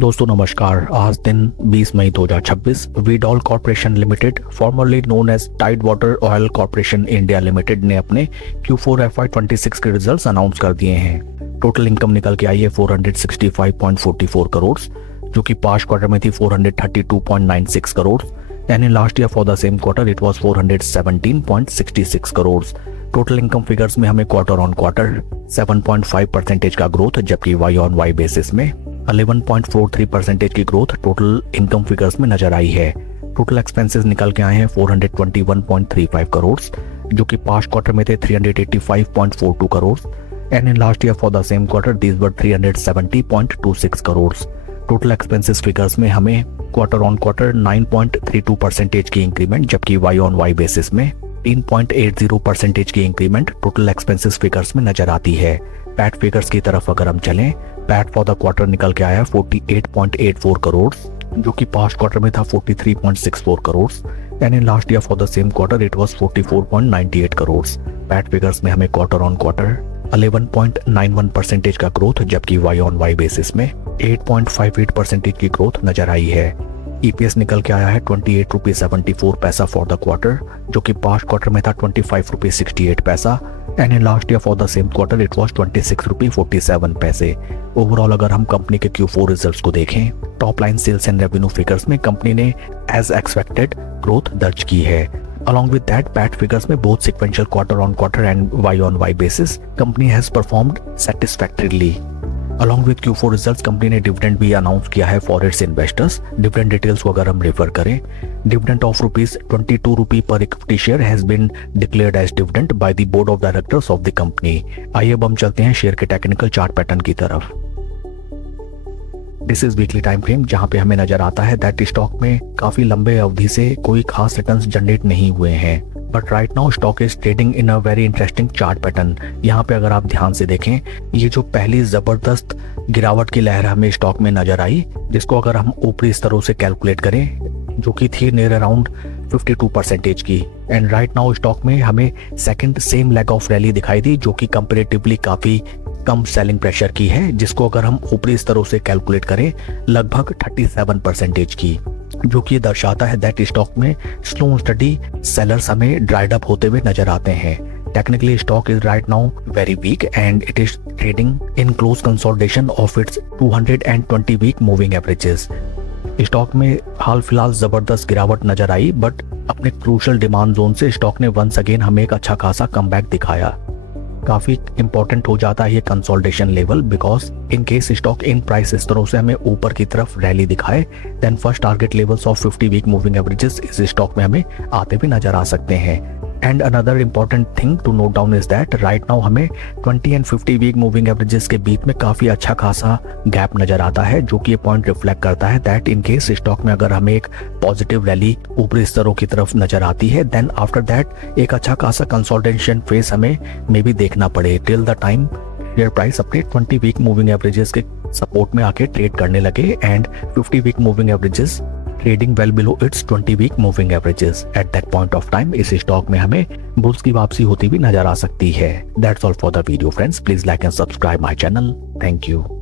दोस्तों नमस्कार। आज दिन 20 मई 2026 Veedol Corporation Limited formerly known as Tide Water Oil Corporation India Limited ने अपने Q4 FY26 के रिजल्ट्स अनाउंस कर दिए हैं। टोटल इनकम निकल के आई है 465.44 करोड़, जो कि पास्ट क्वार्टर में थी 432.96 crore and in last year for the same quarter it was 417.66 crore. Total income figures में हमें क्वार्टर ऑन क्वार्टर 7.5% का ग्रोथ, जबकि वाई ऑन वाई बेसिस में 11.43% की ग्रोथ टोटल इनकम फिगर्स में नजर आई है। टोटल एक्सपेंसेस निकल के आए हैं 421.35 करोड़, जो कि पास्ट क्वार्टर में थे 385.42 crore and in last year for the same quarter these were 370.26 crore. Total expenses figures में हमें क्वार्टर ऑन क्वार्टर 9.32% की इंक्रीमेंट, जबकि वाई ऑन वाई बेसिस में 3.80% की इंक्रीमेंट टोटल एक्सपेंसेस फिगर्स में नजर आती है। पैट फिगर्स की तरफ अगर हम चलें, पैट फॉर द क्वार्टर निकल के आया 48.84 करोड़, जो कि पास्ट क्वार्टर में था 43.64 crore and in last year for the same quarter it was 44.98 crore. PAT figures में हमें क्वार्टर ऑन क्वार्टर 11.91% का ग्रोथ, जबकि वाई ऑन वाई बेसिस में 8.58% की ग्रोथ नजर आई है। ईपीएस निकल के आया है 28.74 रुपये फॉर द क्वार्टर, जो कि पास्ट क्वार्टर में था 25.68 रुपये and in last year for the same quarter it was 26.47 रुपये। ओवरऑल अगर हम कंपनी के Q4 रिजल्ट्स को देखें, top line sales and revenue figures में कंपनी ने एज एक्सपेक्टेड ग्रोथ दर्ज की है। Along with that, PAT figures में both sequential quarter on quarter and Y on Y basis, company has performed satisfactorily. Along with Q4 results, कंपनी ने dividend भी announce किया है for its investors. Dividend details को अगर हम रेफर करें, डिविडेंड ऑफ ₹22 पर equity share has been declared as dividend by the board of directors of the company. आइए अब हम चलते हैं शेयर के टेक्निकल चार्ट पैटर्न की तरफ। This is weekly time frame, जहां पे हमें नजर आता है दैट स्टॉक में काफी लंबे अवधि से कोई खास रिटर्न्स जनरेट नहीं हुए हैं, but right now stock is trading in a very interesting chart pattern. यहाँ पे अगर आप ध्यान से देखें, ये जो पहली जबरदस्त गिरावट की लहर हमें स्टॉक में नजर आई, जिसको अगर हम ऊपरी स्तरों से कैलकुलेट करें, जो कि थी नियर अराउंड 52% की, एंड राइट नाउ स्टॉक में हमें second same leg of rally दिखाई दी, जो कि कंपैरेटिवली काफी कम सेलिंग प्रेशर की है, जिसको अगर हम ऊपरी स्तरों से कैलकुलेट करें लगभग 37% की, जो कि दर्शाता है दैट स्टॉक में स्लो स्टडी सेलर्स हमें ड्राइड अप होते हुए नजर आते हैं। Technically stock is right now very weak and it is trading in close consolidation of its 220 week moving averages. Stock में हाल फिलहाल जबरदस्त गिरावट नजर आई, बट अपने क्रूशियल डिमांड जोन से स्टॉक ने वंस अगेन हमें एक अच्छा खासा कमबैक दिखाया। काफी इंपॉर्टेंट हो जाता है ये consolidation level, because in case stock in price स्तरों से हमें ऊपर की तरफ रैली दिखाए, then first target levels of 50 week moving averages इस स्टॉक में हमें आते हुए नजर आ सकते हैं। And another important thing to note down is that right now हमें 20 एंड 50 वीक मूविंग एवरेजेस के बीच में काफी अच्छा खासा गैप नजर आता है, जो कि ये पॉइंट रिफ्लेक्ट करता है दैट इन केस स्टॉक में अगर हमें एक पॉजिटिव रैली ऊपरी स्तरों की तरफ नजर आती है, देन आफ्टर दैट एक अच्छा खासा कंसोलिडेशन फेज हमें मे भी देखना पड़े till the time share price अपने 20 वीक मूविंग एवरेजेस के सपोर्ट में आके ट्रेड करने लगे and 50 week moving averages trading well below its 20 week moving averages. At that point of time इस स्टॉक में हमें बुल्स की वापसी होती भी नजर आ सकती है। That's all for the video friends, please like and subscribe my channel. Thank you.